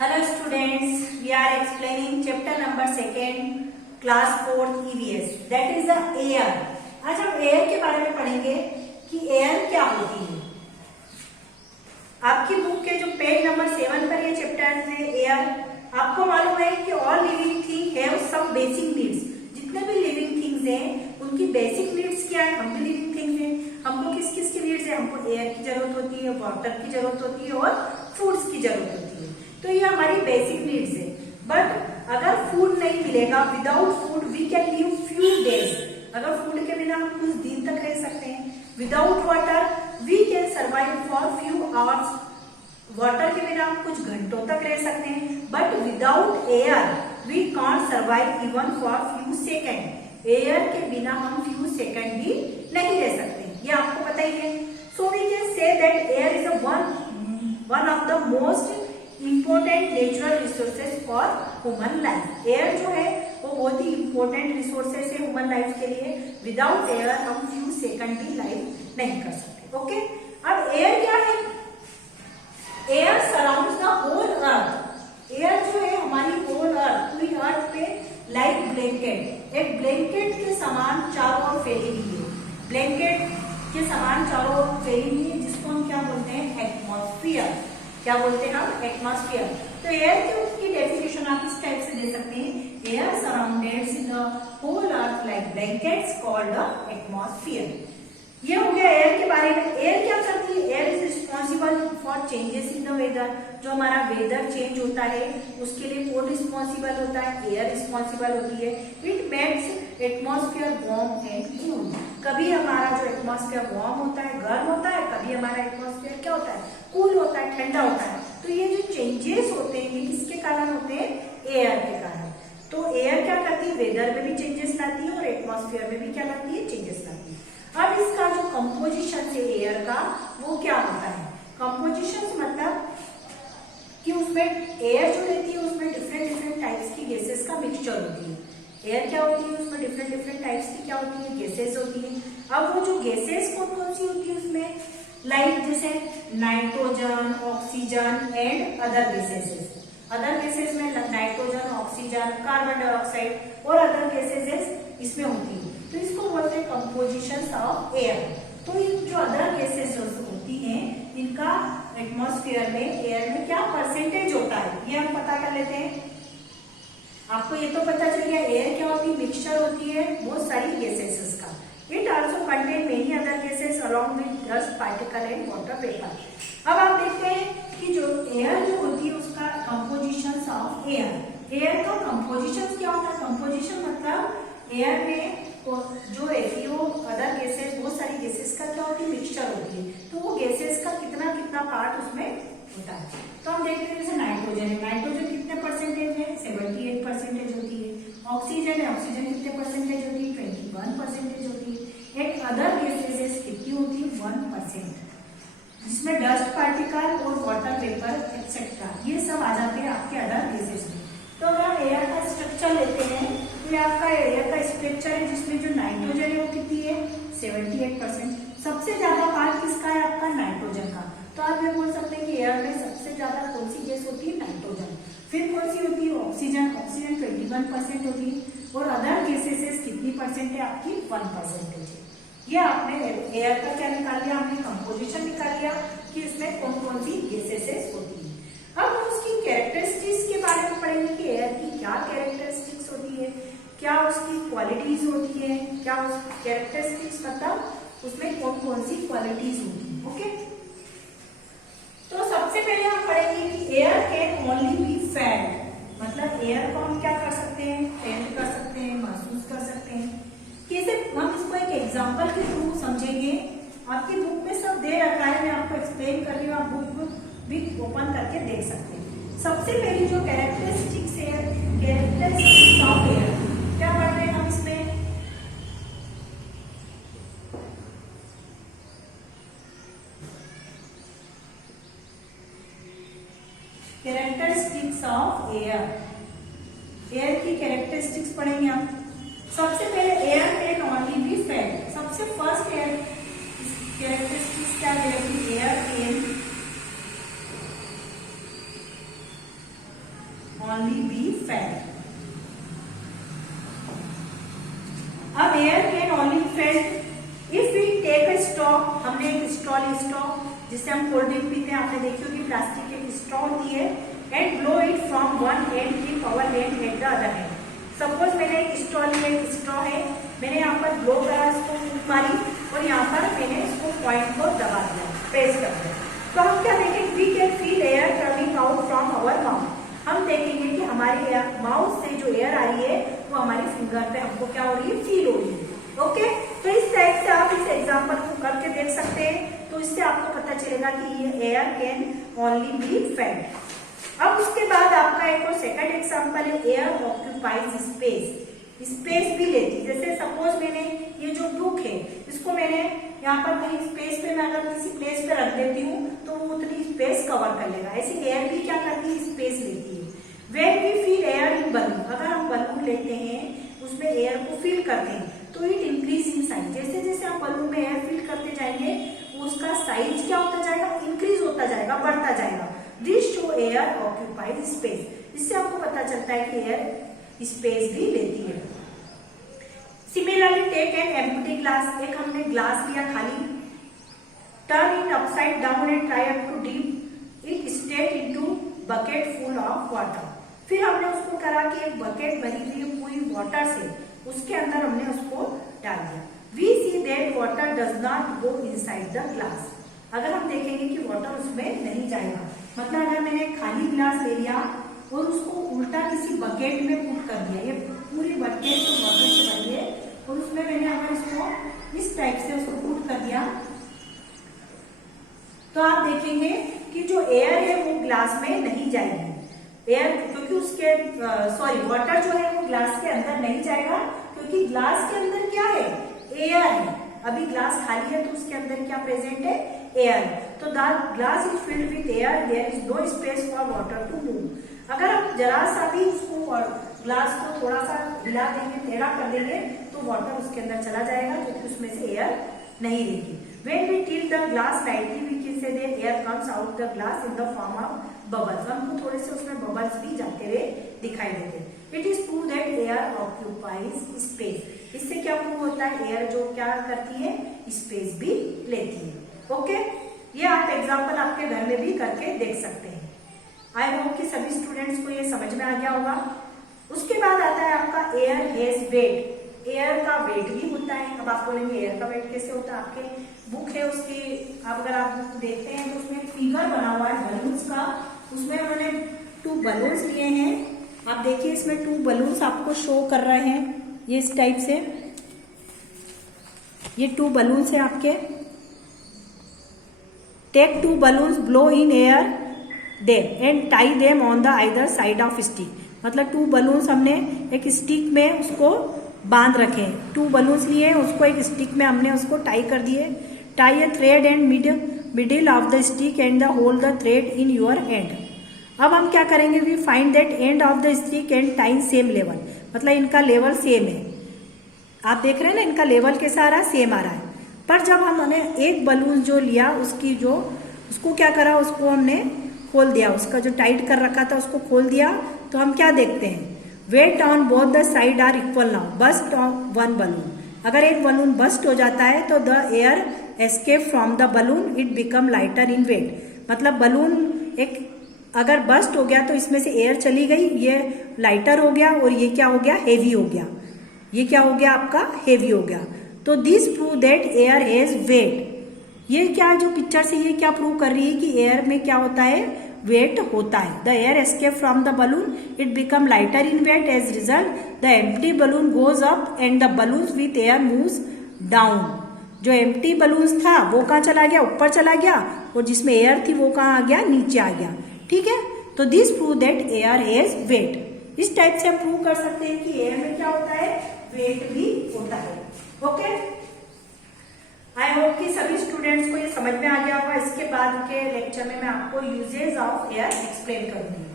Hello students, we are explaining chapter number 2 class 4th EVS that is the air। आज हम air के बारे में पढ़ेंगे कि एयर क्या होती है। आपकी बुक के जो पेज नंबर 7 पर ये चैप्टर है एयर। आपको मालूम है कि all living thing have some basic needs. जितने भी लिविंग थिंग्स हैं उनकी बेसिक नीड्स क्या है। हम भी लिविंग थिंग्स हैं, हमको किस किस की नीड्स है। हमको एयर की जरूरत होती है, वाटर की जरूरत होती है और फूड्स की जरूरत होती है। तो ये हमारी बेसिक नीड्स है। बट अगर फूड नहीं मिलेगा, without food we can live few days. अगर फूड के बिना हम कुछ दिन तक रह सकते हैं। Without water we can survive for few hours. Water के बिना हम कुछ घंटों तक रह सकते हैं। But without air we can't survive even for few second. Air के बिना हम फ्यू सेकेंड भी नहीं रह सकते, ये आपको पता ही है। So we can say that air is one of the most important natural resources for human life. Air जो है वो बहुत ही इम्पोर्टेंट रिसोर्सेज है ह्यूमन लाइफ के लिए। विदाउट एयर हम फ्यू सेकंड भी लाइफ नहीं कर सकते। ओके, अब एयर क्या है। Air surrounds the whole earth. Air जो है हमारी होल अर्थ, पूरी अर्थ पे लाइक ब्लैंकेट, एक ब्लैंकेट के समान चारों ओर फैली हुई है। ब्लैंकेट के समान चारों ओर फैली हुई है, जिसको हम क्या बोलते हैं, एटमॉस्फेयर। क्या बोलते हैं हम, एटमॉस्फेयर। तो एयर की डेफिनेशन आप इस टाइप से दे सकते हैं, air surrounded the whole earth like blankets called the atmosphere. ये हो गया एयर के बारे में। एयर क्या करती है, air is responsible for changes in the weather. जो हमारा वेदर चेंज होता है उसके लिए कौन रिस्पॉन्सिबल होता है, एयर रिस्पॉन्सिबल होती है। It makes atmosphere warm and cool. कभी हमारा जो एटमॉस्फेयर वार्म होता है, गर्म होता है, कभी हमारा एटमॉस्फेयर क्या होता है, कूल होता है, ठंडा होता है। तो ये जो चेंजेस होते हैं ये किसके कारण होते हैं, एयर के कारण। तो एयर क्या करती है, वेदर में भी चेंजेस लाती है और एटमॉस्फेयर में भी क्या लाती है, चेंजेस लाती है। अब इसका जो कंपोजिशन है एयर का वो क्या होता है। कंपोजिशन मतलब कि उसमें एयर जो रहती है उसमें डिफरेंट टाइप्स की गैसेस का मिक्सचर होती है। एयर क्या होती है, उसमें डिफरेंट टाइप्स की क्या होती है, गैसेस होती है। अब वो जो गैसेस कौन सी होती है उसमें, लाइक जैसे nitrogen, oxygen and other gases. Other gases में नाइट्रोजन, ऑक्सीजन, कार्बन डाइऑक्साइड और अदर गैसेस इसमें होती है। तो इसको बोलते हैं कंपोजिशन ऑफ एयर। तो ये जो अदर गैसेस होती हैं इनका एटमॉस्फेयर में, एयर में क्या परसेंटेज होता है ये हम पता कर लेते हैं। आपको ये तो पता चल गया एयर क्या होती है, मिक्सचर होती है बहुत सारी गैसेस का। It also contain many other gases along with dust particle and water vapour. अब आप देखते हैं कि जो एयर जो होती है उसका कंपोजिशन ऑफ एयर। एयर का कंपोजिशन क्या होता है, कंपोजिशन मतलब एयर में जो है वो अदर गैसेस, बहुत सारी गैसेस का क्या होती है, मिक्सचर होती है। तो वो गैसेस का कितना पार्ट उसमें होता है। तो हम देखते हैं जैसे नाइट्रोजन है, नाइट्रोजन कितने परसेंटेज है, 78% होती है। ऑक्सीजन है, ऑक्सीजन कितने परसेंटेज होती है, 21% होती है। एक अदर गैसेस कितनी होती है, 1%, जिसमें डस्ट पार्टिकल और वाटर वेपर एक्सेट्रा ये सब आ जाते हैं आपके अदर गैसेस में। तो अगर हम एयर का स्ट्रक्चर लेते हैं तो ये आपका एयर का स्ट्रक्चर है, जिसमें जो नाइट्रोजन है वो कितनी है, 78%। सबसे ज्यादा पार्ट किसका है, आपका नाइट्रोजन का। तो आप ये बोल सकते हैं कि एयर में सबसे ज्यादा कौन सी गैस होती है, नाइट्रोजन। फिर कौन सी होती है, ऑक्सीजन। ऑक्सीजन 21% होती है और अदर गैसेस कितनी परसेंट है आपकी, 1% है। ये आपने एयर का क्या निकाल लिया, आपने कंपोजिशन निकाल लिया कि इसमें कौन सी गैसेस होती है। अब उसकी कैरेक्टरिस्टिक्स के बारे में पढ़ेंगे कि एयर की क्या कैरेक्टरिस्टिक्स होती है, क्या उसकी क्वालिटीज होती है, क्या उस कैरेक्टरिस्टिक्स मतलब उसमें कौन सी क्वालिटीज होती है। ओके, तो सबसे पहले हम पढ़ेंगे कि air can only be felt. मतलब एयर को हम क्या कर सकते हैं, फेल्ट कर सकते हैं, महसूस कर सकते हैं। कैसे, हम इसको एक एग्जाम्पल के थ्रू समझेंगे। आपकी बुक में सब दे रखा है, मैं आपको एक्सप्लेन कर रही हूँ, आप बुक भी ओपन करके देख सकते हैं। सबसे पहली जो कैरेक्टरिस्टिक्स है, कैरेक्टरिस्टिक्स ऑफ एयर, क्या पढ़ रहे हैं हम इसमें, कैरेक्टरिस्टिक्स ऑफ एयर। एयर की कैरेक्टरिस्टिक्स पढ़ेंगे हम। सबसे पहले air can only be felt. सबसे फर्स्ट एयर कैरेक्टरिस्टिक्स क्या है, एयर कैन fed. अब air can only fed if we take a straw, हमने एक स्ट्रॉ ली, स्ट्रॉ जिससे हम कोल्ड ड्रिंक पीते हैं, आपने देखी होगी प्लास्टिक की एक स्ट्रॉ होती है, and blow it from one end keep our hand at the other hand. Suppose मैंने एक स्ट्रॉ ली, एक स्ट्रॉ है, मैंने यहाँ पर ब्लो करा, इसको फूंक मारी और यहाँ पर मैंने इसको पॉइंट को दबा दिया, प्रेस कर दिया. तो हम क्या देखेंगे, we can feel air coming out from our mouth. हम देखेंगे कि हमारे माउथ से जो एयर आ रही है वो हमारी फिंगर पे हमको क्या हो रही है, फील हो रही है. ओके, तो इस टाइप से आप इस एग्जांपल को करके देख सकते हैं. तो इससे आपको पता चलेगा कि ये air can only be fed. अब उसके बाद आपका एक और सेकंड एग्जांपल है, एयर ऑक्यूपाइज स्पेस. स्पेस भी लेती, जैसे सपोज मैंने ये जो बुक है इसको मैंने यहाँ पर कहीं स्पेस पे मैं अगर किसी प्लेस पे रख देती हूँ तो वो उतनी स्पेस कवर कर लेगा. ऐसे एयर भी क्या करती है, स्पेस लेती है. When we feel air in balloon, अगर हम बलून लेते हैं उसमें एयर को फील करते हैं तो इट इंक्रीज इन साइज. जैसे जैसे हम बलून में एयर फील करते जाएंगे उसका साइज क्या होता जाएगा, इंक्रीज होता जाएगा, बढ़ता जाएगा. This show air occupies space. इससे आपको पता चलता है कि एयर स्पेस भी लेती है. Similarly take an empty glass. एक हमने ग्लास लिया खाली, turn it upside down and try to dip it straight into bucket full of water. फिर हमने उसको करा कि एक बकेट भरी हुई पूरी वाटर से, उसके अंदर हमने उसको डाल दिया. We see that water does not go inside the glass. अगर हम देखेंगे कि वाटर उसमें नहीं जाएगा, मतलब अगर मैंने खाली ग्लास ले लिया और उसको उल्टा किसी बकेट में पुट कर दिया, ये पूरी बकेट तो वाटर से भरी है और उसमें मैंने अगर इसको इस टाइप से उसको पुट कर दिया तो आप देखेंगे कि जो एयर है वो ग्लास में नहीं जाएगी. एयर क्योंकि उसके वाटर जो है वो ग्लास के अंदर नहीं जाएगा क्योंकि ग्लास के अंदर क्या है, एयर है. अभी ग्लास खाली है तो उसके अंदर क्या प्रेजेंट है, एयर. तो the glass is filled with air, there is no space for water to move. अगर हम जरा सा भी उसको ग्लास को थोड़ा सा हिला देंगे, टेढ़ा कर देंगे तो वाटर उसके अंदर चला जाएगा क्योंकि उसमें से एयर नहीं रहेगी. When we tilt the glass slightly, we can say that air comes out the glass in the form of bubbles. हमको थोड़े से उसमें बबल्स भी जाते हुए दिखाई देते हैं. It is proved that air occupies space. इससे क्या प्रूव होता है, एयर जो क्या करती है, स्पेस भी लेती है. ओके, ये आप एग्जाम्पल आपके घर में भी करके देख सकते हैं. आई होप कि सभी स्टूडेंट्स को ये समझ में आ गया होगा. उसके बाद आता है आपका एयर हैज वेट. एयर का वेट भी होता है. अब आप बोलेंगे एयर का वेट कैसे होता है, आपके बुक है उसकी, आप अगर आप बुक देखते हैं तो उसमें एक फिगर बना हुआ है बलून्स का. उसमें उन्होंने 2 बलून्स लिए हैं. आप देखिए इसमें 2 बलून्स आपको शो कर रहे हैं, ये इस टाइप से. ये 2 बलून्स है आपके. Take 2 balloons, blow in air them and tie them on the either side of stick. मतलब 2 बलून्स हमने एक स्टिक में उसको बांध रखे. 2 बलून्स लिए, उसको एक स्टिक में हमने उसको टाई कर दिए. Tie a thread and middle of the stick and the hold the thread in your end. अब हम क्या करेंगे, we find that end of the stick and tie same level. मतलब इनका लेवल सेम है. आप देख रहे हैं ना, इनका लेवल कैसा आ रहा है, सेम आ रहा है. पर जब हमने एक बलून जो लिया उसको क्या करा, उसको हमने खोल दिया, उसका जो टाइट कर रखा था उसको खोल दिया. तो हम क्या देखते हैं, weight on both the side are equal now. Burst on one balloon. अगर एक बलून बस्ट हो जाता है तो the air escape from the balloon, it become lighter in weight. मतलब बलून एक अगर बस्ट हो गया तो इसमें से एयर चली गई, ये लाइटर हो गया और ये क्या हो गया, हेवी हो गया. ये क्या हो गया आपका, हेवी हो गया. तो this prove that air has weight. ये क्या जो पिक्चर से ये क्या प्रूव कर रही है कि एयर में क्या होता है, वेट होता है. The air escape from the balloon, it become lighter in weight. As result the empty balloon goes up and the balloons with air moves down. जो एम्प्टी बलून्स था वो कहाँ चला गया, ऊपर चला गया, और जिसमें एयर थी वो कहाँ आ गया, नीचे आ गया. ठीक है, तो this prove that air has weight. इस टाइप से हम प्रूव कर सकते हैं कि एयर में क्या होता है, वेट भी होता है. ओके, आई होप कि सभी स्टूडेंट्स को ये समझ में आ गया होगा. इसके बाद के लेक्चर में मैं आपको यूजेस ऑफ एयर एक्सप्लेन करूंगी.